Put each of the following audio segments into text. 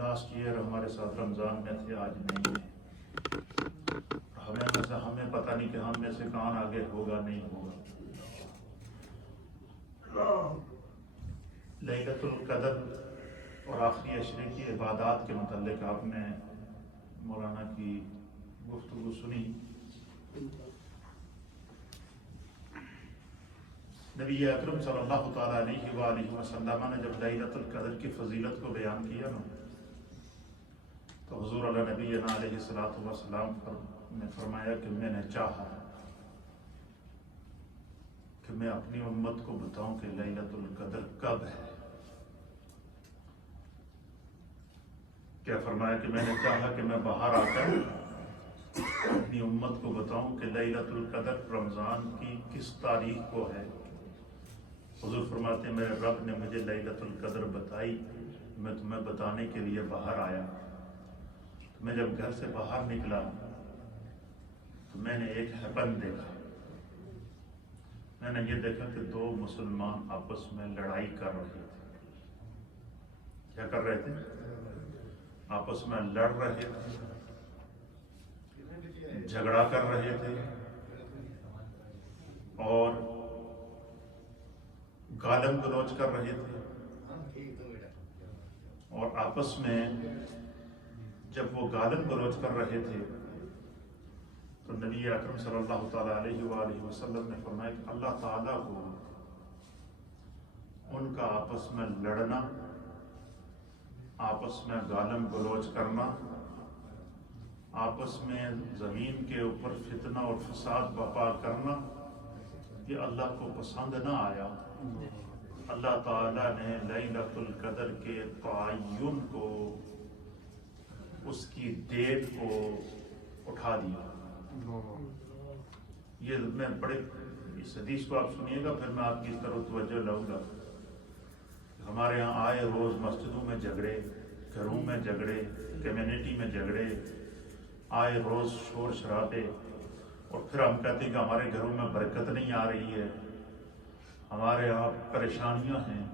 Last year ہمارے ساتھ رمضان میں تھے، آج نہیں ہے۔ ہمیں پتہ نہیں کہ ہم میں سے کون آگے ہوگا نہیں ہوگا۔ لیلۃ القدر اور آخری عشرے کی عبادات کے متعلق آپ نے مولانا کی گفتگو سنی۔ نبی اکرم صلی اللہ تعالیٰ علیہ وآلہ وسلم نے جب لیلۃ القدر کی فضیلت کو بیان کیا نا، تو حضور علیہ نبینا علیہ الصلوۃ والسلام نے فرمایا کہ میں نے چاہا کہ میں اپنی امت کو بتاؤں کہ لیلۃ القدر کب ہے۔ کیا فرمایا کہ میں نے چاہا کہ میں باہر آ کر اپنی امت کو بتاؤں کہ لیلۃ القدر رمضان کی کس تاریخ کو ہے۔ حضور فرماتے ہیں میرے رب نے مجھے لیلۃ القدر بتائی، میں تمہیں بتانے کے لیے باہر آیا۔ میں جب گھر سے باہر نکلا تو میں نے ایک ہیپن دیکھا۔ میں نے یہ دیکھا کہ دو مسلمان آپس میں لڑائی کر رہے تھے۔ کیا کر رہے تھے؟ آپس میں لڑ رہے تھے، جھگڑا کر رہے تھے اور گالم گلوچ کر رہے تھے۔ اور آپس میں جب وہ گالم گلوچ کر رہے تھے تو نبی اکرم صلی اللہ تعالیٰ علیہ وآلہ وسلم نے فرمایا کہ اللہ تعالیٰ کو ان کا آپس میں لڑنا، آپس میں گالم گلوچ کرنا، آپس میں زمین کے اوپر فتنہ اور فساد برپا کرنا، یہ اللہ کو پسند نہ آیا۔ اللہ تعالیٰ نے لیلۃ القدر کے تعین کو، اس کی ڈیٹ کو اٹھا دیا۔ یہ میں بڑے اس حدیث کو آپ سنیے گا، پھر میں آپ کی طرف توجہ لاؤں گا۔ ہمارے یہاں آئے روز مسجدوں میں جھگڑے، گھروں میں جھگڑے، کمیونٹی میں جھگڑے، آئے روز شور شرابے، اور پھر ہم کہتے ہیں کہ ہمارے گھروں میں برکت نہیں آ رہی ہے، ہمارے یہاں پریشانیاں ہیں۔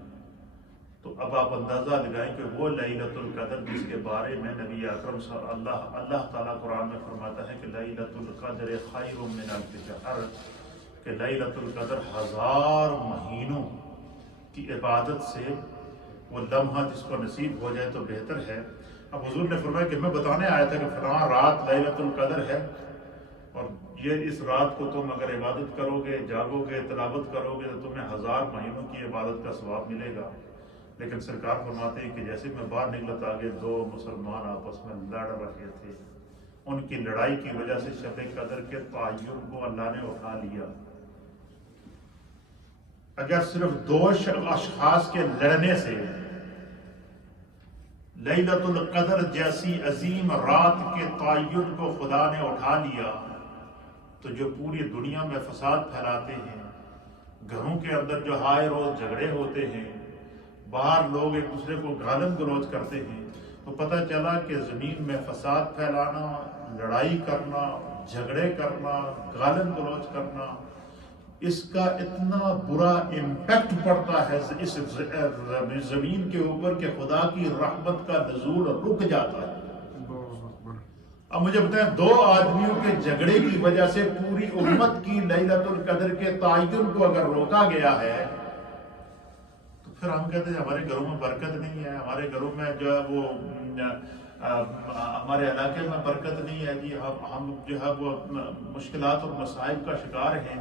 تو اب آپ اندازہ لگائیں کہ وہ لیلۃ القدر جس کے بارے میں نبی اکرم صلی اللہ تعالیٰ قرآن میں فرماتا ہے کہ لیلۃ القدر خیر من الف شہر، کہ لیلۃ القدر 1000 مہینوں کی عبادت سے وہ لمحہ جس کو نصیب ہو جائے تو بہتر ہے۔ اب حضور نے فرمایا کہ میں بتانے آیا تھا کہ فلاں رات لیلۃ القدر ہے، اور یہ اس رات کو تم اگر عبادت کرو گے، جاگو گے، تلاوت کرو گے تو تمہیں 1000 مہینوں کی عبادت کا ثواب ملے گا۔ لیکن سرکار فرماتے ہیں کہ جیسے میں باہر نکلا تو آگے دو مسلمان آپس میں لڑ رہے تھے۔ ان کی لڑائی کی وجہ سے شب قدر کے تعین کو اللہ نے اٹھا لیا۔ اگر صرف دو اشخاص کے لڑنے سے لیلۃ القدر جیسی عظیم رات کے تعین کو خدا نے اٹھا لیا، تو جو پوری دنیا میں فساد پھیلاتے ہیں، گھروں کے اندر جو ہائے روز جھگڑے ہوتے ہیں، باہر لوگ ایک دوسرے کو گالم گلوچ کرتے ہیں، تو پتہ چلا کہ زمین میں فساد پھیلانا، لڑائی کرنا، جھگڑے کرنا، گالم گلوچ کرنا، اس کا اتنا برا امپیکٹ پڑتا ہے اس زمین کے اوپر کہ خدا کی رحمت کا نزول رک جاتا ہے۔ اب مجھے بتائیں، دو آدمیوں کے جھگڑے کی وجہ سے پوری امت کی لیلۃ القدر کے تعین کو اگر روکا گیا ہے، تو پھر ہم کہتے ہیں ہمارے گھروں میں برکت نہیں ہے، ہمارے گھروں میں جو ہے وہ ہمارے علاقے میں برکت نہیں ہے جی، ہم جو ہے وہ مشکلات اور مسائل کا شکار ہیں۔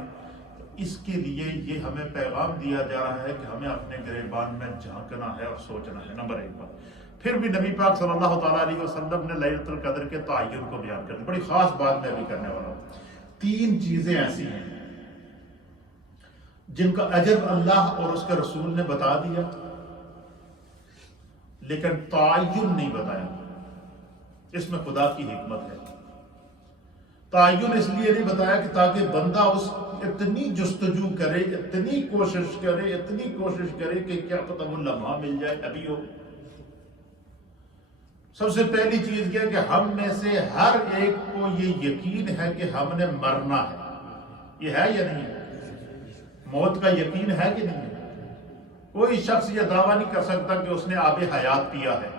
اس کے لیے یہ ہمیں پیغام دیا جا رہا ہے کہ ہمیں اپنے گریبان میں جھانکنا ہے اور سوچنا ہے۔ نمبر 1 بات، پھر بھی نبی پاک صلی اللہ تعالیٰ علیہ وسلم نے لیلۃ القدر کے تعین کو بیان کر دی۔ بڑی خاص بات میں ابھی کرنے والا ہوں۔ 3 چیزیں ایسی ہیں جن کا اجر اللہ اور اس کے رسول نے بتا دیا، لیکن تعین نہیں بتایا۔ اس میں خدا کی حکمت ہے۔ تعین اس لیے نہیں بتایا کہ تاکہ بندہ اس اتنی جستجو کرے، اتنی کوشش کرے کہ کیا پتہ وہ لمحہ مل جائے، ابھی ہو۔ سب سے پہلی چیز یہ کہ ہم میں سے ہر ایک کو یہ یقین ہے کہ ہم نے مرنا ہے۔ یہ ہے یا نہیں ہے؟ موت کا یقین ہے کہ نہیں ہے؟ کوئی شخص یہ دعویٰ نہیں کر سکتا کہ اس نے آب حیات پیا ہے۔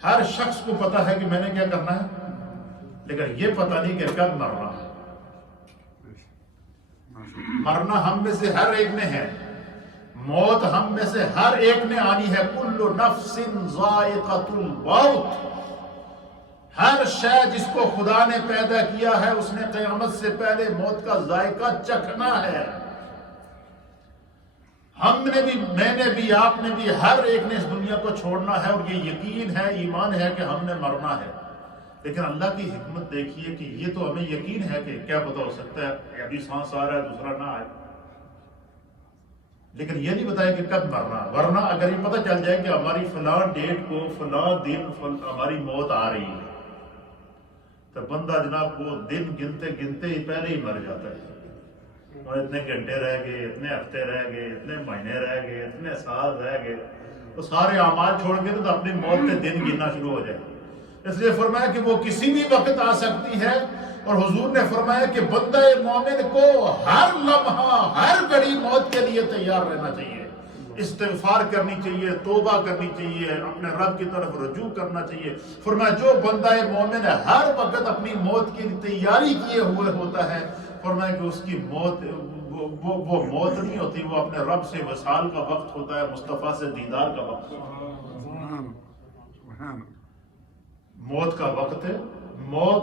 ہر شخص کو پتا ہے کہ میں نے کیا کرنا ہے، لیکن یہ پتا نہیں کہ کب مرنا ہے۔ مرنا ہم میں سے ہر ایک نے ہے، موت ہم میں سے ہر ایک نے آنی ہے۔ کل نفس ذائقۃ الموت، ہر شے جس کو خدا نے پیدا کیا ہے اس نے قیامت سے پہلے موت کا ذائقہ چکھنا ہے۔ ہم نے بھی، میں نے بھی، آپ نے بھی، ہر ایک نے اس دنیا کو چھوڑنا ہے، اور یہ یقین ہے، ایمان ہے کہ ہم نے مرنا ہے۔ لیکن اللہ کی حکمت دیکھیے کہ یہ تو ہمیں یقین ہے کہ کیا پتہ ہو سکتا ہے ابھی سانس آ رہا ہے دوسرا نہ آئے، لیکن یہ نہیں بتایا کہ کب مرنا۔ ورنہ اگر یہ پتہ چل جائے کہ ہماری فلاں ڈیٹ کو فلاں دن ہماری موت آ رہی ہے، تو بندہ جناب وہ دن گنتے گنتے ہی پہلے ہی مر جاتا ہے، اور اتنے گھنٹے رہ گئے، اتنے ہفتے رہ گئے، اتنے مہینے رہ گئے، اتنے سال رہ گئے، تو سارے اعمال چھوڑ کے تو اپنی موت کے دن گننا شروع ہو جائے۔ اس لیے فرمایا کہ وہ کسی بھی وقت آ سکتی ہے، اور حضور نے فرمایا کہ بندہ مومن کو ہر لمحہ ہر گھڑی موت کے لیے تیار رہنا چاہیے، استغفار کرنی چاہیے، توبہ کرنی چاہیے، اپنے رب کی طرف رجوع کرنا چاہیے۔ فرمایا جو بندہ مومن ہر وقت اپنی موت کی تیاری کیے ہوئے ہوتا ہے، فرمایا کہ اس کی موت وہ موت نہیں ہوتی، وہ اپنے رب سے وصال کا وقت ہوتا ہے، مصطفیٰ سے دیدار کا وقت ہوتا ہے۔ موت کا وقت ہے، موت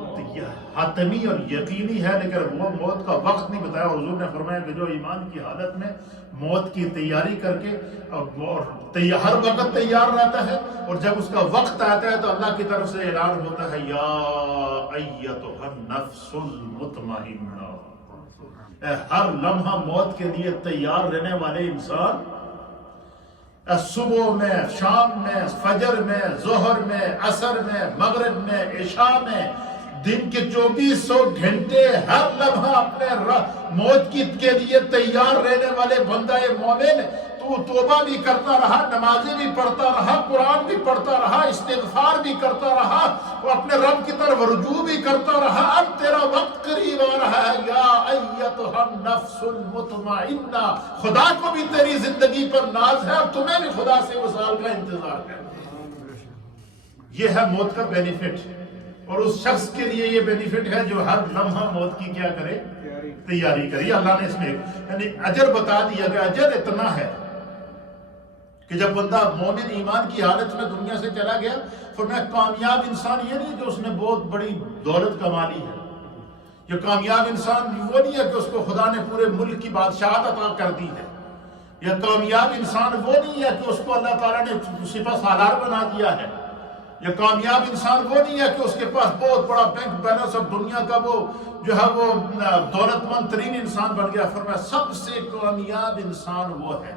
حتمی اور یقینی ہے، لیکن وہ موت کا وقت نہیں بتایا۔ حضور نے فرمایا کہ جو ایمان کی حالت میں موت کی تیاری کر کے اور ہر وقت تیار رہتا ہے، اور جب اس کا وقت آتا ہے تو اللہ کی طرف سے اعلان ہوتا ہے، یا ایتھا النفس المطمئنہ، اے ہر لمحہ موت کے لیے تیار رہنے والے انسان، صبح میں، شام میں، فجر میں، ظہر میں، عصر میں، مغرب میں، عشاء میں، دن کے 2400 گھنٹے ہر لمحہ اپنے موت کے لیے تیار رہنے والے بندہ مومن، تو توبہ بھی کرتا رہا، نمازیں بھی پڑھتا رہا، قرآن بھی پڑھتا رہا، استغفار بھی کرتا رہا، اور اپنے رب کی طرف رجوع بھی کرتا رہا۔ اب تیرا وقت قریب آ رہا ہے، یا ایتھا النفس المطمئنہ، خدا کو بھی تیری زندگی پر ناز ہے، اور تمہیں بھی خدا سے وصال کا انتظار ہے۔ یہ ہے موت کا بینیفٹ، اور اس شخص کے لیے یہ بینیفٹ ہے جو ہر لمحہ موت کی کیا کرے، تیاری کرے۔ اللہ نے اس میں یعنی اجر بتا دیا کہ اجر اتنا ہے کہ جب بندہ مومن ایمان کی حالت میں دنیا سے چلا گیا، فرمایا کامیاب انسان یہ نہیں کہ اس نے بہت بڑی دولت کما لی ہے، یہ کامیاب انسان وہ نہیں ہے کہ اس کو خدا نے پورے ملک کی بادشاہت عطا کر دی ہے، یا کامیاب انسان وہ نہیں ہے کہ اس کو اللہ تعالیٰ نے سپہ سالار بنا دیا ہے، یا کامیاب انسان وہ نہیں ہے کہ اس کے پاس بہت بڑا بینک بیلنس اور دنیا کا وہ جو ہے وہ دولت مند ترین انسان بن گیا۔ فرمایا سب سے کامیاب انسان وہ ہے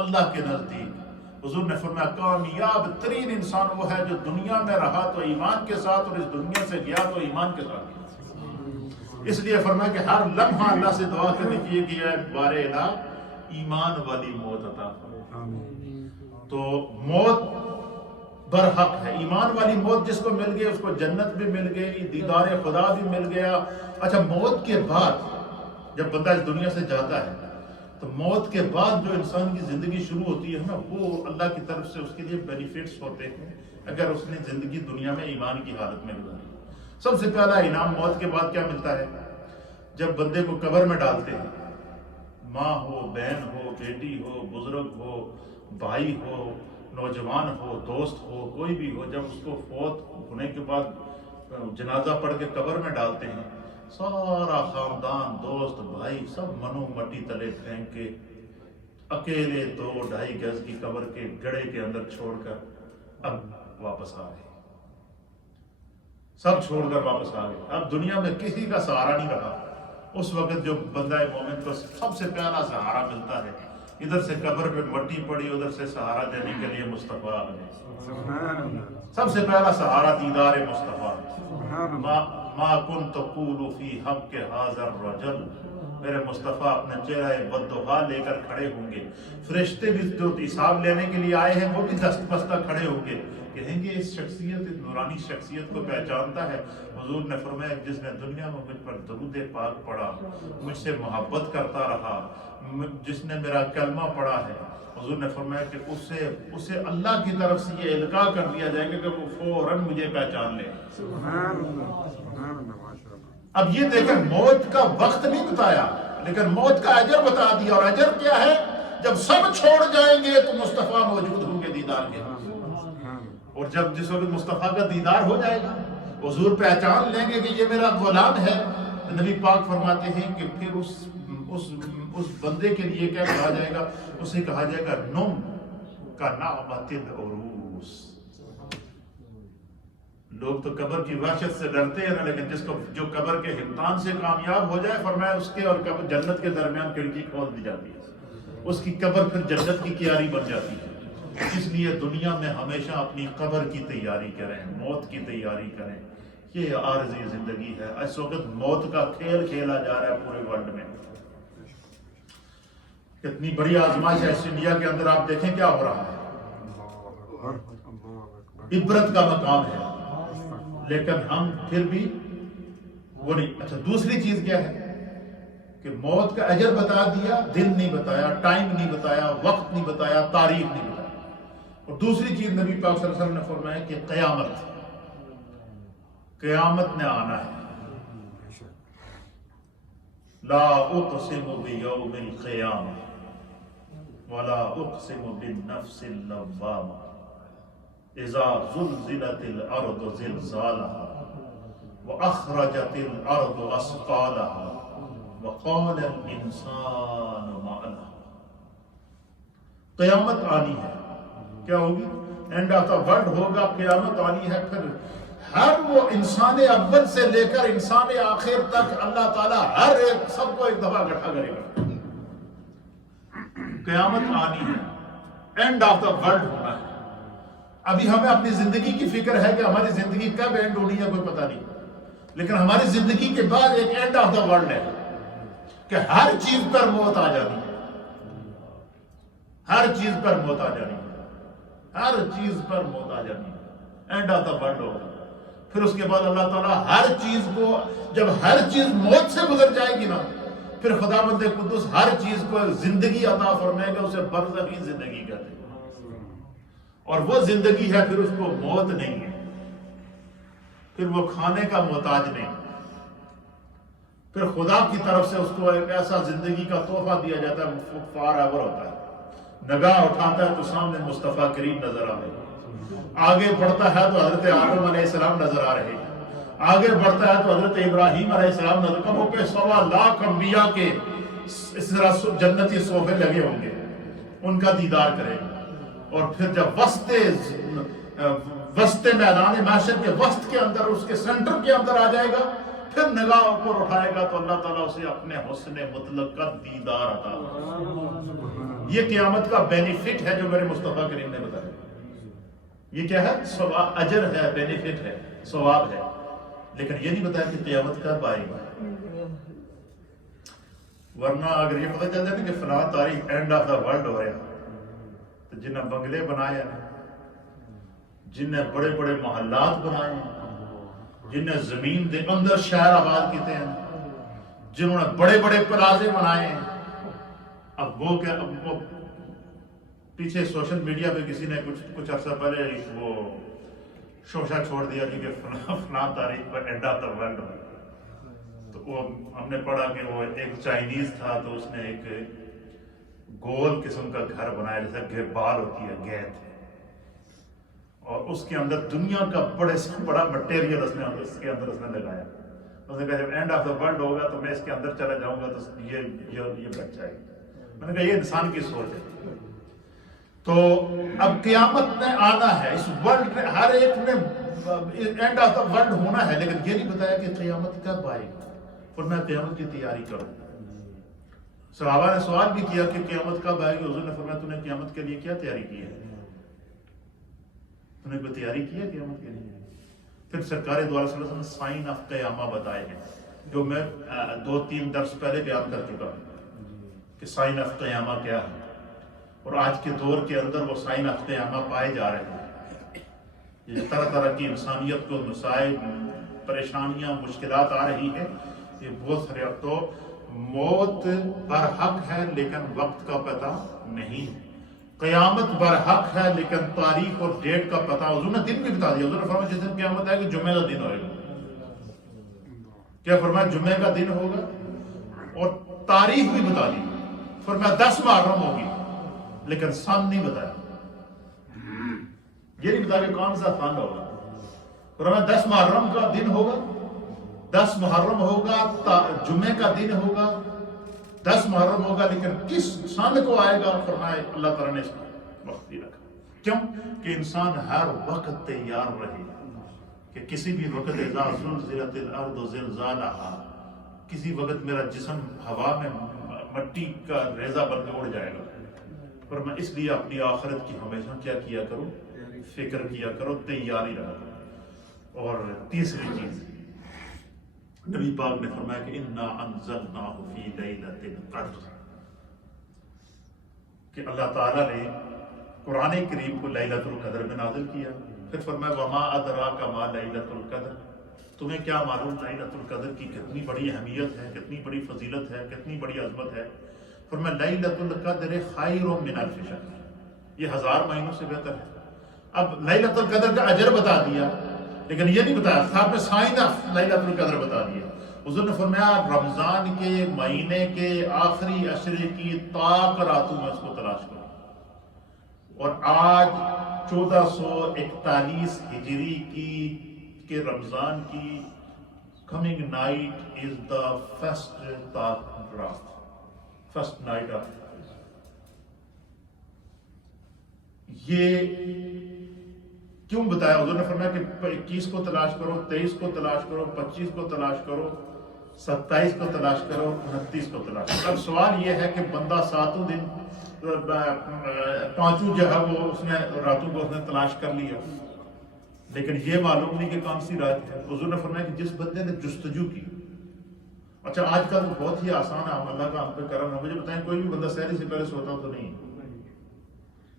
اللہ کے نزدیک، حضور نے فرمایا کامیاب ترین انسان وہ ہے جو دنیا میں رہا تو ایمان کے ساتھ، اور اس دنیا سے گیا تو ایمان کے ساتھ۔ اس لیے فرمایا کہ ہر لمحہ اللہ سے دعا کرنی چاہیے کہ اے بارے الہ ایمان والی موت عطا فرما۔ تو موت برحق ہے، ایمان والی موت جس کو مل گئی اس کو جنت بھی مل گئی، دیدار خدا بھی مل گیا۔ اچھا، موت کے بعد جب بندہ اس دنیا سے جاتا ہے تو موت کے بعد جو انسان کی زندگی شروع ہوتی ہے نا، وہ اللہ کی طرف سے اس کے لیے بینیفٹس ہوتے ہیں اگر اس نے زندگی دنیا میں ایمان کی حالت میں گزاری۔ سب سے پہلا انعام موت کے بعد کیا ملتا ہے؟ جب بندے کو قبر میں ڈالتے ہیں، ماں ہو، بہن ہو، بیٹی ہو، بزرگ ہو، بھائی ہو، نوجوان ہو، دوست ہو، کوئی بھی ہو، جب اس کو فوت ہونے کے بعد جنازہ پڑھ کے قبر میں ڈالتے ہیں، سارا خاندان، دوست، بھائی سب منو مٹی تلے پھینک کے اکیلے 2-2.5 گز کی قبر کے گڑھے کے اندر چھوڑ کر اب واپس آ گئے، سب چھوڑ کر واپس آ گئے۔ اب دنیا میں کسی کا سہارا نہیں رہا۔ اس وقت جو بندہ مومن کو سب سے پہلا سہارا ملتا ہے، ادھر سے قبر پہ مٹی پڑی، ادھر سے سہارا دینے کے لیے مصطفیٰ آ گئے۔ سب سے پہلا سہارا دیدار مصطفیٰ۔ ما کنت اقول فی حق ھذا الرجل، میرے مصطفیٰ اپنے چہرہ والضحیٰ لے کر کھڑے ہوں گے، فرشتے بھی جو حساب لینے کے لیے آئے ہیں وہ بھی دست بستہ کھڑے ہوں گے، کہیں گے اس شخصیت، اس نورانی شخصیت کو پہچانتا ہے؟ حضور نے فرمایا جس نے دنیا میں مجھ پر درود پاک پڑھا، مجھ سے محبت کرتا رہا، جس نے میرا کلمہ پڑھا ہے، حضور نے فرمایا کہ اسے اللہ کی طرف سے یہ القاء کر دیا جائے گا کہ وہ فوراً مجھے پہچان لے. اب یہ دیکھیں موت کا وقت نہیں بتایا لیکن موت کا اجر بتا دیا. اور اجر کیا ہے؟ جب سب چھوڑ جائیں گے تو مصطفیٰ موجود ہوں گے دیدار کے. اور جب جس وقت مصطفیٰ کا دیدار ہو جائے گا حضور پہچان لیں گے کہ یہ میرا غلام ہے. نبی پاک فرماتے ہیں کہ پھر اس بندے کے لیے کیا کہا جائے گا؟ اسے کہا جائے گا نم کا نعمت العروس. لوگ تو قبر کی وحشت سے ڈرتے ہیں نا، لیکن جو قبر کے امتحان سے کامیاب ہو جائے، فرمایا اس کے اور قبر جنت کے درمیان کھڑکی کھول دی جاتی ہے. اس کی قبر پھر جنت کی کیاری بن جاتی ہے. اس لیے دنیا میں ہمیشہ اپنی قبر کی تیاری کریں، موت کی تیاری کریں. یہ عارضی زندگی ہے. اس وقت موت کا کھیل کھیلا جا رہا ہے پورے ورلڈ میں. کتنی بڑی آزمائش ہے. اس انڈیا کے اندر آپ دیکھیں کیا ہو رہا ہے. عبرت کا مقام ہے لیکن ہم پھر بھی وہ نہیں. اچھا دوسری چیز کیا ہے کہ موت کا اجر بتا دیا، دن نہیں بتایا، ٹائم نہیں بتایا، وقت نہیں بتایا، تاریخ نہیں بتایا. اور دوسری چیز نبی پاک صلی اللہ علیہ وسلم نے فرمایا کہ قیامت نے آنا ہے. لا اقسم بیوم القیامہ ولا اقسم بالنفس اللوامہ اذا زلزلت الارض زلزالها واخرجت الارض اثقالها وقال الانسان ما لها. قیامت آنی ہے. کیا ہوگی؟ اینڈ آف دا ورلڈ ہوگا. قیامت آنی ہے. پھر ہر وہ انسان اول سے لے کر انسان آخر تک اللہ تعالیٰ ہر ایک سب کو ایک دفعہ اکٹھا کرے گا. قیامت آنی ہے. اینڈ آف دا ورلڈ ہونا ہے. ابھی ہمیں اپنی زندگی کی فکر ہے کہ ہماری زندگی کب اینڈ ہونی ہے کوئی پتہ نہیں، لیکن ہماری زندگی کے بعد ایک اینڈ آف دا ورلڈ ہے کہ ہر چیز پر موت آ جانی ہے. ہر چیز پر موت آ جانی ہے. ہر چیز پر موت آ جانی ہے. اینڈ آف دا ورلڈ ہوگا. پھر اس کے بعد اللہ تعالیٰ ہر چیز کو، جب ہر چیز موت سے گزر جائے گی نا، پھر خدا بند قدوس ہر چیز کو زندگی عطا فرمائے گا. اسے برزخی زندگی کہتے ہیں. اور وہ زندگی ہے پھر اس کو موت نہیں ہے. پھر وہ کھانے کا محتاج نہیں. پھر خدا کی طرف سے اس کو ایک ایسا زندگی کا تحفہ دیا جاتا ہے، وہ فار ایور ہوتا ہے. نگاہ اٹھاتا ہے تو سامنے مصطفیٰ کریم نظر آ رہے ہیں. آگے بڑھتا ہے تو حضرت آدم علیہ السلام نظر آ رہے ہیں. آگے بڑھتا ہے تو حضرت ابراہیم علیہ السلام نظر. کم کے 1.25 لاکھ انبیاء کے اس طرح جنتی صوفے لگے ہوں گے، ان کا دیدار کرے گا. اور پھر جب وسط میدان محشر کے وسط کے اندر، اس کے سینٹر کے اندر آ جائے گا، پھر نگاہ اوپر اٹھائے گا تو اللہ تعالیٰ اسے اپنے حسن مطلق کا دیدار عطا کرے. یہ قیامت کا بینیفٹ ہے جو میرے مصطفیٰ کریم نے بتایا. یہ کیا ہے؟ اجر ہے، بینیفٹ ہے، ثواب ہے. لیکن یہ نہیں بتایا کہ قیامت کب آئے گا. ورنہ اگر یہ پتہ چل جائے نا کہ فلاں تاریخ اینڈ آف دا ورلڈ ہو رہا ہے، تو جن نے بنگلے بنائے ہیں، جن نے بڑے بڑے محلات بنائے ہیں، جن نے زمین دے اندر شہر آباد کیتے ہیں، جنہوں نے بڑے بڑے پلازے بنائے ہیں، اب وہ کیا، اب وہ پیچھے سوشل میڈیا پہ کسی نے کچھ عرصہ پہلے وہ شوشہ چھوڑ دیا کہ فلاں تاریخ پر اینڈ آف دا ورلڈ ہو. تو وہ ہم نے پڑھا کہ وہ ایک چائنیز تھا، تو اس نے ایک گول قسم کا گھر بنایا جیسے بال ہوتی ہے، گیند، اور اس کے اندر دنیا کا بڑے سے بڑا مٹیریل اس کے اندر لگایا. اس نے کہا جب اینڈ آف دا ورلڈ ہوگا تو میں اس کے اندر چلا جاؤں گا تو یہ بچ جائے گا. میں نے کہا یہ انسان کی سوچ ہے. تو اب قیامت نے آنا ہے، اس ورلڈ میں ہر ایک نے اینڈ آف دا ورلڈ ہونا ہے، لیکن یہ نہیں بتایا کہ قیامت کب آئے گا. اور میں قیامت کی تیاری کروں. صحابہ نے سوال بھی کیا کہ قیامت کب آئے گی. حضور نے فرمایا تو نے قیامت کے لیے کیا تیاری کی ہے؟ تو نے کوئی تیاری کی ہے قیامت کے لیے؟ پھر سرکار دو علیہ وسلم نے سائن آف قیامہ بتائے ہیں، جو میں 2-3 درس پہلے بیان کر چکا ہوں کہ سائن آف قیامہ کیا ہے. اور آج کے دور کے اندر وہ سائن آف قیامہ پائے جا رہے ہیں. یہ طرح طرح کی انسانیت کو مسائل، پریشانیاں، مشکلات آ رہی ہیں، یہ بہت سارے. تو موت برحق ہے لیکن وقت کا پتہ نہیں. قیامت برحق ہے لیکن تاریخ اور ڈیٹ کا پتہ حضور نے دن بھی بتا دیا. حضور نے فرمایا جس دن قیامت آئے گی جمعے کا دن ہوئے گا. کیا فرمایا؟ جمعے کا دن ہوگا. اور تاریخ بھی بتا دی. فرمایا 10 محرم ہوگی لیکن سن نہیں بتایا. یہ نہیں بتایا کہ کون سا سن ہوگا. فرمایا 10 محرم کا دن ہوگا, 10 محرم ہوگا, جمعے کا دن ہوگا, 10 محرم ہوگا, لیکن کس سن کو آئے گا؟ فرمایا اللہ تعالیٰ نے اس کا وقت بھی رکھا. کیوں؟ کہ انسان ہر وقت تیار رہے کہ کسی بھی وقت اذا زلزلت الارض زلزالها, کسی وقت میرا جسم ہوا میں مٹی کا ریزہ بن کے اڑ جائے گا. پر میں اس لیے اپنی آخرت کی ہمیشہ کیا کیا کرو؟ فکر کیا کرو, تیاری رہا کرو. اور تیسری چیز نبی پاک نے فرمایا کہ انا انزلناہ فی لیلۃ القدر, کہ اللہ تعالیٰ نے قرآن کریم کو لیلۃ القدر میں نازل کیا. پھر فرمایا وما ادراک ما لیلۃ القدر, تمہیں کیا معلوم لیلۃ القدر کی کتنی بڑی اہمیت ہے, کتنی بڑی فضیلت ہے, کتنی بڑی عظمت ہے. فرمایا لیلۃ القدر خیر من الف شہر, یہ 1000 مہینوں سے بہتر ہے. اب لیلۃ القدر کا اجر بتا دیا لیکن یہ نہیں بتایا, ساتھ میں سائن آف لیلۃ القدر بتا دیا. حضور نے فرمایا رمضان کے مہینے کے آخری عشرے کی طاق راتوں میں اس کو تلاش کرو. اور آج 1441 ہجری کی کہ رمضان کی coming night is the first طاق رات, فرسٹ نائٹ آف. یہ کیوں بتایا؟ حضور نے فرمایا کہ 21 کو تلاش کرو, 23 کو تلاش کرو, 25 کو تلاش کرو, 27 کو تلاش کرو, 29 کو تلاش کرو. اب سوال یہ ہے کہ بندہ 7 دن 5 جو ہے وہ اس نے راتوں کو اس نے تلاش کر لیا, لیکن یہ معلوم نہیں کہ کون سی رات ہے. حضور نے فرمایا کہ جس بندے نے جستجو کی. اچھا آج کل تو بہت ہی آسان ہے, اللہ کا ہم پہ کرم ہے. مجھے بتائیں کوئی بھی بندہ سحری سے پہلے سوتا تو نہیں,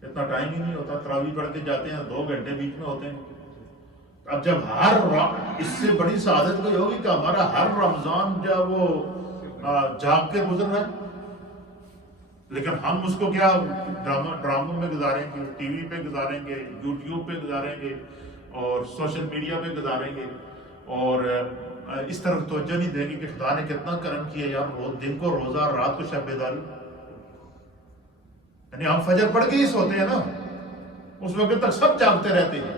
اتنا ٹائم ہی نہیں ہوتا. تراویح پڑھ کے جاتے ہیں 2 گھنٹے بیچ میں ہوتے ہیں. اب جب ہر اس سے بڑی سعادت کوئی ہوگی کہ ہمارا ہر رمضان جب وہ جاگ کے گزر رہا ہے, لیکن ہم اس کو کیا ڈراموں میں گزاریں گے, ٹی وی پہ گزاریں گے, یوٹیوب پہ گزاریں گے, اور سوشل میڈیا پہ گزاریں گے, اور اس طرف توجہ نہیں دیں گے کہ خدا نے کتنا کرم کیا یار, دن کو روزہ, رات کو شب بیداری. یعنی ہم فجر پڑھ کے ہی سوتے ہیں نا, اس وقت تک سب جاگتے رہتے ہیں.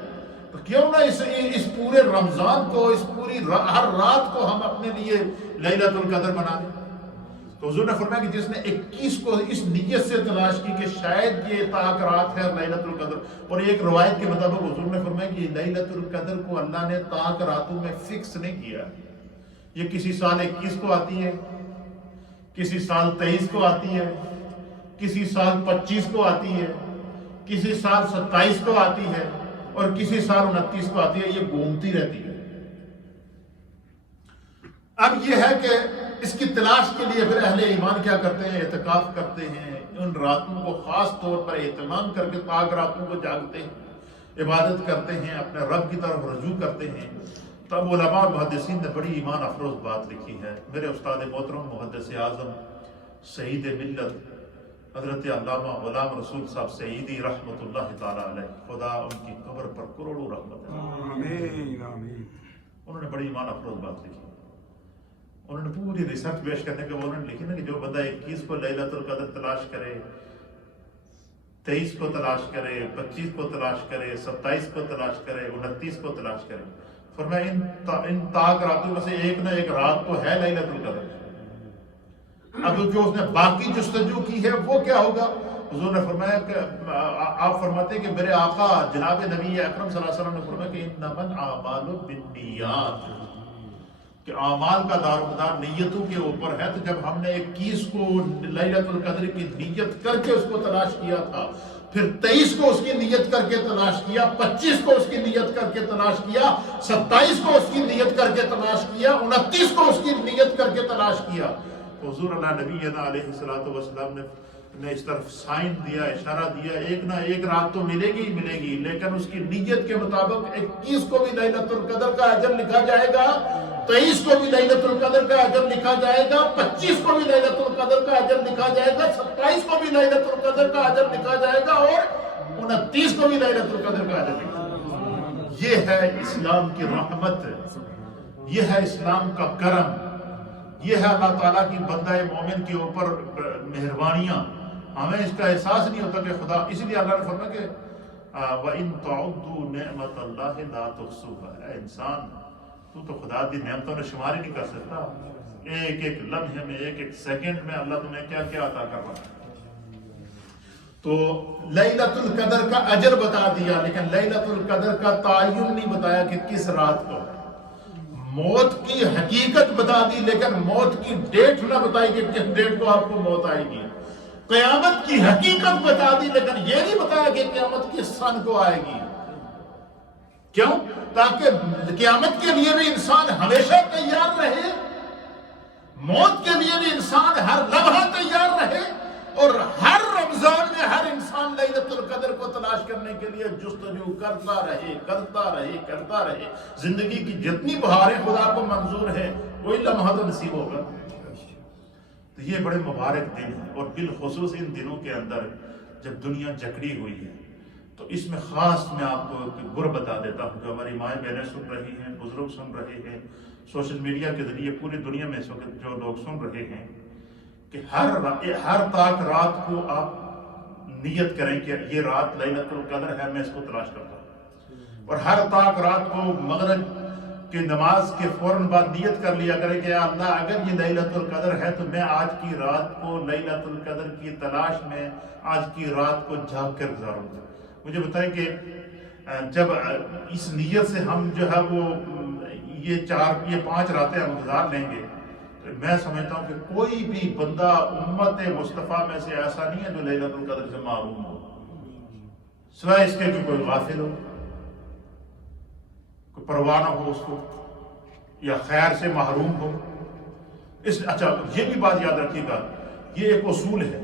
تو کیوں نہ اس پورے رمضان کو, اس پوری ہر رات کو ہم اپنے لیے لیلۃ القدر بنا دیں. تو حضور نے فرمایا کہ جس نے 21 کو اس نیت سے تلاش کی کہ شاید یہ طاق رات ہے لیلۃ القدر, اور ایک روایت کے مطابق حضور نے فرمایا کہ لیلۃ القدر کو اللہ نے طاق راتوں میں فکس نہیں کیا. یہ کسی سال 21 کو آتی ہے, کسی سال 23 کو آتی ہے, کسی سال 25 کو آتی ہے, کسی سال 27 کو آتی ہے, اور کسی سال 29 کو آتی ہے. یہ گھومتی رہتی ہے. اب یہ ہے کہ اس کی تلاش کے لیے پھر اہل ایمان کیا کرتے ہیں؟ اعتکاف کرتے ہیں, ان راتوں کو خاص طور پر اہتمام کر کے طاق راتوں کو جاگتے ہیں, عبادت کرتے ہیں, اپنے رب کی طرف رجوع کرتے ہیں. تب علماء اور محدثین نے بڑی ایمان افروز بات لکھی ہے. میرے استاد محترم محدث اعظم سعید ملت حضرت علامہ غلام رسول صاحب سعیدی رحمۃ اللہ تعالی علیہ, خدا ان کی قبر پر کروڑوں رحمت ہے, آمین آمین. انہوں نے بڑی ایمان افروز بات لکھی. انہوں نے پوری ریسرچ پیش کرنے کے بعد انہوں نے لکھی نا کہ جو بندہ 21 کو لیلۃ القدر تلاش کرے, 23 کو تلاش کرے, 25 کو تلاش کرے, 27 کو تلاش کرے, 29 کو تلاش کرے, فرمایا ان طاق راتوں میں سے ایک نہ ایک رات تو ہے لیلۃ القدر. اب جو اس نے باقی جستجو کی ہے وہ کیا ہوگا؟ حضور نے فرمایا کہ آپ فرماتے ہیں کہ میرے آقا جناب نبی اکرم صلی اللہ علیہ وسلم نے فرمایا کہ انما الاعمال بالنیات, کہ اعمال کا دار و مدار نیتوں کے اوپر ہے. تو جب ہم نے 21 کو لیلۃ القدر کی نیت کر کے اس کو تلاش کیا تھا, پھر 23 کو اس کی نیت کر کے تلاش کیا, 25 کو اس کی نیت کر کے تلاش کیا, 27 کو اس کی نیت کر کے تلاش کیا, 29 کو اس کی نیت کر کے تلاش کیا, تو حضور اللہ نبی علیہ الصلوۃ والسلام نے نے اس طرف سائن دیا، اشارہ دیا، ایک نہ ایک رات تو ملے گی ہی ملے گی، لیکن اس کی نیت کے مطابق 21 کو بھی لیلۃ القدر کا اجر لکھا جائے گا، 23 کو بھی لیلۃ القدر کا اجر لکھا جائے گا، 25 کو بھی لیلۃ القدر کا اجر لکھا جائے گا، 27 کو بھی لیلۃ القدر کا اجر لکھا جائے گا، اور 29 کو بھی لیلۃ القدر کا اجر لکھا جائے گا۔ یہ ہے اسلام کی رحمت، یہ ہے اسلام کا کرم، یہ ہے اللہ تعالیٰ کی بندہ مومن کے اوپر مہربانیاں۔ ہمیں اس کا احساس نہیں ہوتا کہ خدا، اسی لیے اللہ نے فرمایا کہ وَإِن تَعُدُّوا نِعْمَةَ اللَّهِ لَا تُحْصُوهَا، اے انسان تو خدا دی نعمتوں نے شمار ہی نہیں کر سکتا، ایک ایک لمحے میں، ایک ایک سیکنڈ میں اللہ تمہیں کیا کیا عطا کر رہا ہے۔ تو لیلۃ القدر کا اجر بتا دیا، لیکن لیلۃ القدر کا تعین نہیں بتایا کہ کس رات کو۔ موت کی حقیقت بتا دی، لیکن موت کی ڈیٹ نہ بتائی کہ کس ڈیٹ کو آپ کو موت آئے گی۔ قیامت کی حقیقت بتا دی، لیکن یہ نہیں بتایا کہ قیامت کس سن کو آئے گی۔ کیوں؟ تاکہ قیامت کے لیے بھی انسان ہمیشہ تیار رہے، موت کے لیے بھی انسان ہر لمحہ تیار رہے، اور ہر رمضان میں ہر انسان لیلۃ القدر کو تلاش کرنے کے لیے جستجو کرتا رہے۔ زندگی کی جتنی بہاریں خدا کو منظور ہے، کوئی لمحہ تو نصیب ہوگا۔ تو یہ بڑے مبارک دن ہیں، اور بالخصوص ان دنوں کے اندر جب دنیا جکڑی ہوئی ہے، تو اس میں خاص میں آپ کو گر بتا دیتا ہوں، جو ہماری مائیں بہنیں سن رہی ہیں، بزرگ سن رہے ہیں، سوشل میڈیا کے ذریعے پوری دنیا میں اس وقت جو لوگ سن رہے ہیں، کہ ہر تاک رات کو آپ نیت کریں کہ یہ رات لیلۃ القدر ہے، میں اس کو تلاش کرتا ہوں، اور ہر تاک رات کو مغرب کہ نماز کے فوراً بعد نیت کر لیا کرے کہ اللہ اگر یہ لیلۃ القدر ہے تو میں آج کی رات کو لیلۃ القدر کی تلاش میں آج کی رات کو جاگ کر گزاروں گا۔ مجھے بتائیں کہ جب اس نیت سے ہم جو ہے وہ یہ 5 راتیں ہم گزار لیں گے، تو میں سمجھتا ہوں کہ کوئی بھی بندہ امت مصطفیٰ میں سے ایسا نہیں ہے جو لیلۃ القدر سے محروم ہو، سوائے اس کے کہ کوئی غافل ہو، پرواہ نہ ہو اس کو، یا خیر سے محروم ہو۔ اچھا یہ بھی بات یاد رکھیے گا، یہ ایک اصول ہے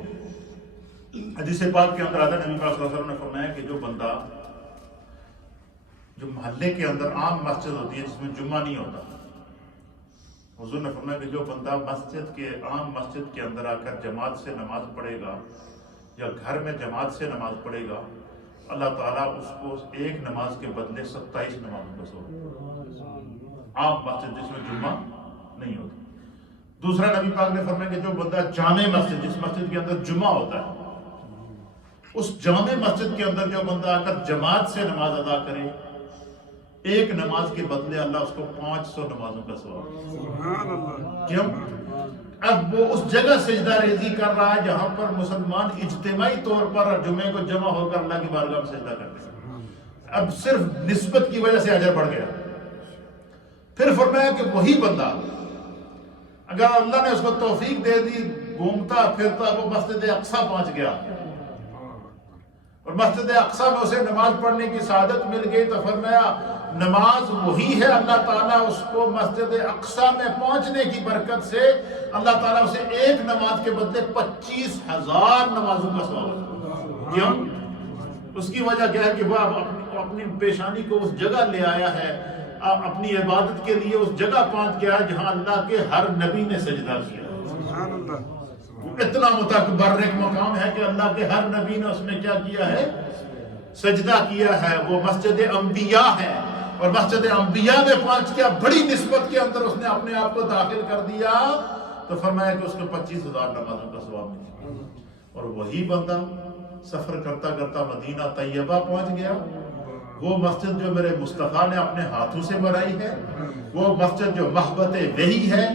حدیث پاک کے اندر آتا ہے، نبی پاک صلی اللہ علیہ وسلم نے فرمایا کہ جو بندہ جو محلے کے اندر عام مسجد ہوتی ہے جس میں جمعہ نہیں ہوتا، حضور نے فرمایا کہ جو بندہ عام مسجد کے اندر آ کر جماعت سے نماز پڑھے گا، یا گھر میں جماعت سے نماز پڑھے گا، اللہ تعالیٰ اس کو ایک نماز کے بدلے 27 نمازوں کا ثواب، عام مسجد جس میں جمعہ نہیں ہوتا۔ دوسرا نبی پاک نے فرمایا کہ جو بندہ جامع مسجد، جس مسجد کے اندر جمعہ ہوتا ہے، اس جامع مسجد کے اندر جو بندہ آ کر جماعت سے نماز ادا کرے، ایک نماز کے بدلے اللہ اس کو 500 نمازوں کا ثواب۔ کیوں؟ اب وہ اس جگہ سجدہ ریزی کر رہا ہے جہاں پر مسلمان اجتماعی طور پر جمعے کو جمع ہو کر اللہ کی بارگاہ میں سجدہ کرتے ہیں، اب صرف نسبت کی وجہ سے اجر بڑھ گیا۔ پھر فرمایا کہ وہی بندہ اگر اللہ نے اس کو توفیق دے دی، گھومتا پھرتا وہ مسجد اقصیٰ پہنچ گیا، اور مسجد اقصیٰ میں اسے نماز پڑھنے کی سعادت مل گئی، تو فرمایا نماز وہی ہے، اللہ تعالیٰ اس کو مسجد اقصیٰ میں پہنچنے کی برکت سے اللہ تعالیٰ اسے ایک نماز کے بدلے 25,000 نمازوں کا ثواب۔ کیوں؟ اس کی وجہ کیا ہے کہ وہ اپنی پیشانی کو اس جگہ لے آیا ہے، اپنی عبادت کے لیے اس جگہ پہنچ گیا جہاں اللہ کے ہر نبی نے سجدہ کیا۔ اتنا متبرک مقام ہے کہ اللہ کے ہر نبی نے اس میں کیا کیا ہے؟ سجدہ کیا ہے۔ وہ مسجد انبیاء ہے، اور مسجد انبیاء میں پہنچ کے بڑی نسبت کے اندر اس نے اپنے آپ کو داخل کر دیا، تو فرمایا کہ اس کو 25,000 نمازوں کا ثواب ملا۔ اور وہی بندہ سفر کرتا کرتا مدینہ طیبہ پہنچ گیا، وہ مسجد جو میرے مصطفیٰ نے اپنے ہاتھوں سے بنائی ہے، وہ مسجد جو محبت وحی ہے،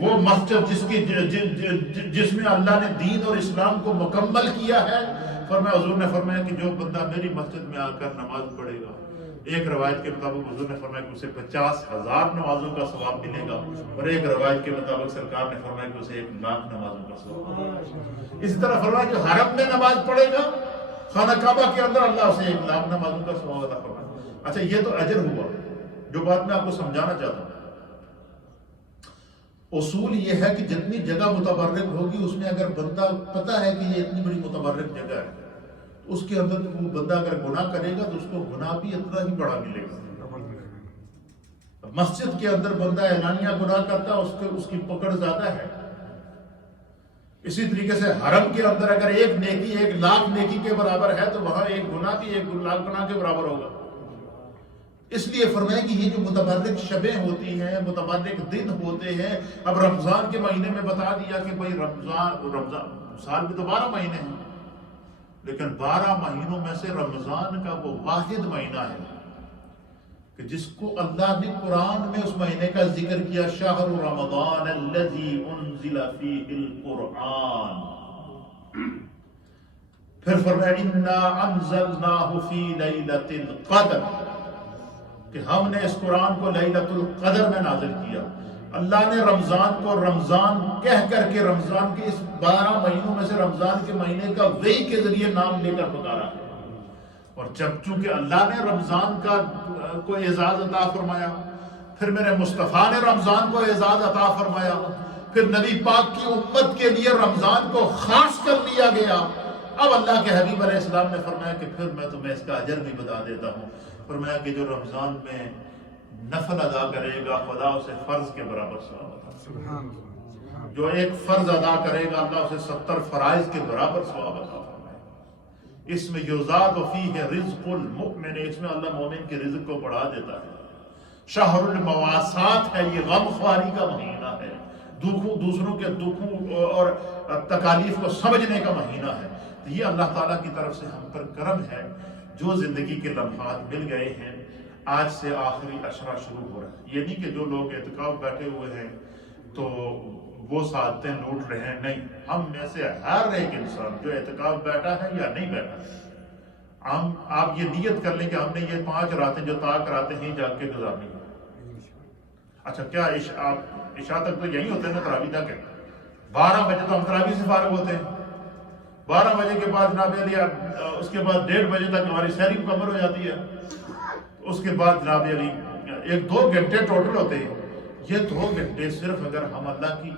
وہ مسجد جس میں اللہ نے دین اور اسلام کو مکمل کیا ہے۔ فرمایا، حضور نے فرمایا کہ جو بندہ میری مسجد میں آ کر نماز پڑھے گا، ایک روایت کے مطابق حضور نے فرمایا کہ اسے 50,000 نمازوں کا ثواب ملے گا، اور ایک روایت کے مطابق سرکار نے فرمایا کہ اسے 1,00,000 نمازوں کا ثواب۔ اسی طرح فرمایا کہ حرم میں نماز پڑھے گا، خانہ کعبہ کے اندر اللہ اسے 1,00,000 نمازوں کا ثواب عطا فرمایا۔ اچھا یہ تو اجر ہوا، جو بات میں آپ کو سمجھانا چاہتا ہوں، اصول یہ ہے کہ جتنی جگہ متبرک ہوگی اس میں اگر بندہ پتہ ہے کہ یہ اتنی بڑی متبرک جگہ ہے، اس کے اندر وہ بندہ اگر گناہ کرے گا تو اس کو گناہ بھی اتنا ہی بڑا ملے گا۔ مسجد کے اندر بندہ اعلانیہ گناہ کرتا ہے، اس کی پکڑ زیادہ ہے۔ اسی طریقے سے حرم کے اندر اگر ایک نیکی 1,00,000 نیکی کے برابر ہے تو وہاں ایک گناہ بھی 1,00,000 گناہ کے برابر ہوگا۔ اس لیے فرمایا کہ یہ جو متبرک شبیں ہوتی ہیں، متبرک دن ہوتے ہیں، اب رمضان کے مہینے میں بتا دیا کہ بھائی رمضان سال میں تو 12 مہینے ہیں، لیکن 12 مہینوں میں سے رمضان کا وہ واحد مہینہ ہے کہ جس کو اللہ نے قرآن میں اس مہینے کا ذکر کیا، شہر رمضان الذی انزل فیہ القرآن۔ پھر فرمایا انا انزلناہ فی لیلۃ القدر، کہ ہم نے اس قرآن کو لیلۃ القدر میں نازل کیا۔ اللہ نے رمضان کو رمضان کہہ کر کے رمضان کے اس 12 مہینوں میں سے رمضان کے مہینے کا وحی کے ذریعے نام لے کر پکارا ہے۔ اور جب چونکہ اللہ نے رمضان کا کو اعزاز عطا فرمایا، پھر میرے مصطفیٰ نے رمضان کو اعزاز عطا فرمایا، پھر نبی پاک کی امت کے لیے رمضان کو خاص کر لیا گیا، اب اللہ کے حبیب علیہ السلام نے فرمایا کہ پھر میں تمہیں اس کا اجر بھی بتا دیتا ہوں۔ فرمایا کہ جو رمضان میں نفل ادا کرے گا خدا اسے فرض کے برابر ثواب عطا، جو ایک فرض ادا کرے گا اللہ اسے 70 فرائض کے برابر ثواب عطا۔ اس میں یزاد فیہ رزق المؤمن، اس میں اللہ مومن کے رزق کو بڑھا دیتا ہے۔ شہر المواسات ہے، یہ غم خواری کا مہینہ ہے، دوسروں کے دکھوں اور تکالیف کو سمجھنے کا مہینہ ہے۔ تو یہ اللہ تعالیٰ کی طرف سے ہم پر کرم ہے، جو زندگی کے لمحات مل گئے ہیں، آج سے آخری عشرہ شروع ہو رہا ہے۔ یہ نہیں کہ جو لوگ اعتکاف بیٹھے ہوئے ہیں تو وہ سعادتیں لوٹ رہے ہیں، نہیں، ہم میں سے ہر ایک انسان جو اعتکاف بیٹھا ہے یا نہیں بیٹھا، آپ یہ نیت کر لیں کہ ہم نے یہ 5 راتیں جو طاق راتیں ہیں جا کے گزارنی ہے۔ اچھا کیا عشاء تک تو یہی ہوتے ہیں نا، تراویح تک ہے، 12 بجے تو ہم تراویح سے فارغ ہوتے ہیں، 12 بجے کے بعد جناب علی اس کے بعد 1:30 بجے تک ہماری سحری مکمل ہو جاتی ہے، اس کے بعد جناب علی 1-2 گھنٹے ٹوٹل ہوتے ہیں۔ یہ 2 گھنٹے صرف اگر ہم اللہ کی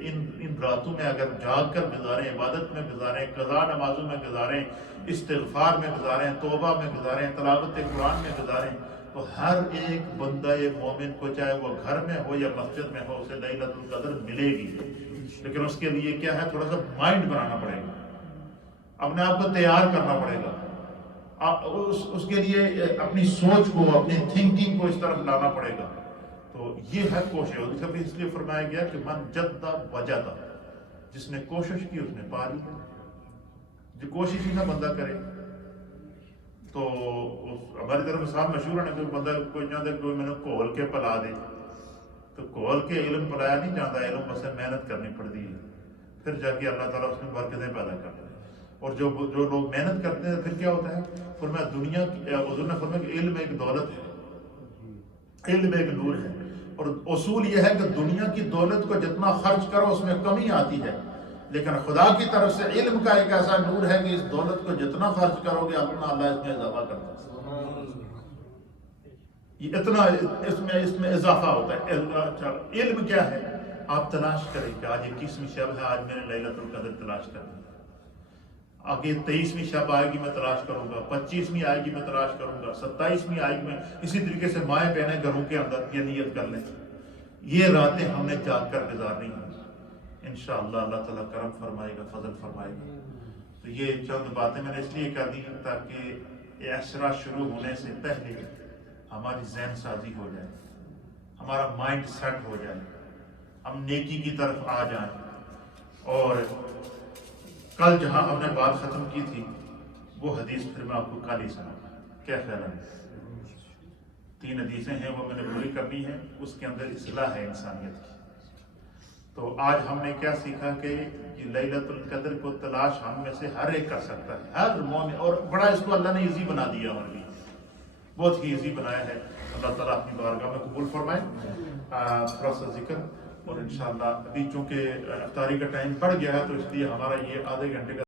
ان راتوں میں اگر جاگ کر گزاریں، عبادت میں گزاریں، قضا نمازوں میں گزاریں، استغفار میں گزاریں، توبہ میں گزاریں، تلاوت قرآن میں گزاریں، تو ہر ایک بندہ مومن کو چاہے وہ گھر میں ہو یا مسجد میں ہو اسے لیلۃ القدر ملے گی۔ لیکن اس کے لیے کیا ہے، تھوڑا سا مائنڈ بنانا پڑے گا، اپنے آپ کو تیار کرنا پڑے گا، اس کے لیے اپنی سوچ کو، اپنی تھنکنگ کو اس طرف لانا پڑے گا۔ تو یہ ہے کوشش، اس لیے فرمایا گیا کہ من جد وجد، جس نے کوشش کی اس نے پا لی۔ جو کوشش ہی نہ بندہ کرے تو ہماری طرف مثال مشہور ہے نا، کہ بندہ کوئی چاہتا ہے کوئی میں نے کھول کے پلا دے، تو کھول کے علم پلایا نہیں جاتا، علم بس محنت کرنی پڑتی ہے، پھر جا کے اللہ تعالیٰ اس میں برکتیں پیدا کرتے ہیں۔ اور جو لوگ محنت کرتے ہیں پھر کیا ہوتا ہے، فرمایا دنیا کی، حضور نے فرمایا کہ علم ایک دولت ہے، علم ایک نور ہے، اور اصول یہ ہے کہ دنیا کی دولت کو جتنا خرچ کرو اس میں کمی آتی ہے، لیکن خدا کی طرف سے علم کا ایک ایسا نور ہے کہ اس دولت کو جتنا خرچ کرو گے اللہ اس میں اضافہ کرتا ہے، یہ اتنا اس میں اضافہ ہوتا ہے۔ اچھا علم کیا ہے، آپ تلاش کریں کہ آج 21ویں شب ہے، آج میں نے لیلۃ القدر تلاش کرنی ہے، آگے 23ویں شب آئے گی میں تلاش کروں گا، 25ویں آئے گی میں تلاش کروں گا، 27ویں آئے گی میں، اسی طریقے سے مائیں بہنیں گھروں کے اندر یہ نیت کر لیں، یہ راتیں ہم نے جاگ کر گزارنی ہیں، انشاءاللہ اللہ تعالیٰ کرم فرمائے گا، فضل فرمائے گا۔ تو یہ چند باتیں میں نے اس لیے کر دی تاکہ یہ عشرہ شروع ہونے سے پہلے ہماری ذہن سازی ہو جائے، ہمارا مائنڈ سیٹ ہو جائے، ہم نیکی کی طرف آ جائیں۔ اور کل جہاں ہم نے بات ختم کی تھی وہ حدیث پھر میں آپ کو کل ہی سناؤں گا، کیا خیال ہے؟ 3 حدیثیں ہیں وہ میں نے پوری کرنی ہے، اس کے اندر اصلاح ہے انسانیت کی۔ تو آج ہم نے کیا سیکھا کہ یہ لیلۃ القدر کو تلاش ہم میں سے ہر ایک کر سکتا ہے، ہر مومن، اور بڑا اس کو اللہ نے ایزی بنا دیا، ہمارے لیے بہت ہی ایزی بنایا ہے۔ اللہ تعالیٰ اپنی بارگاہ میں قبول فرمائے۔ تھوڑا سا ذکر، اور انشاءاللہ ابھی چونکہ افطاری کا ٹائم پڑ گیا ہے تو اس لیے ہمارا یہ آدھے گھنٹے کا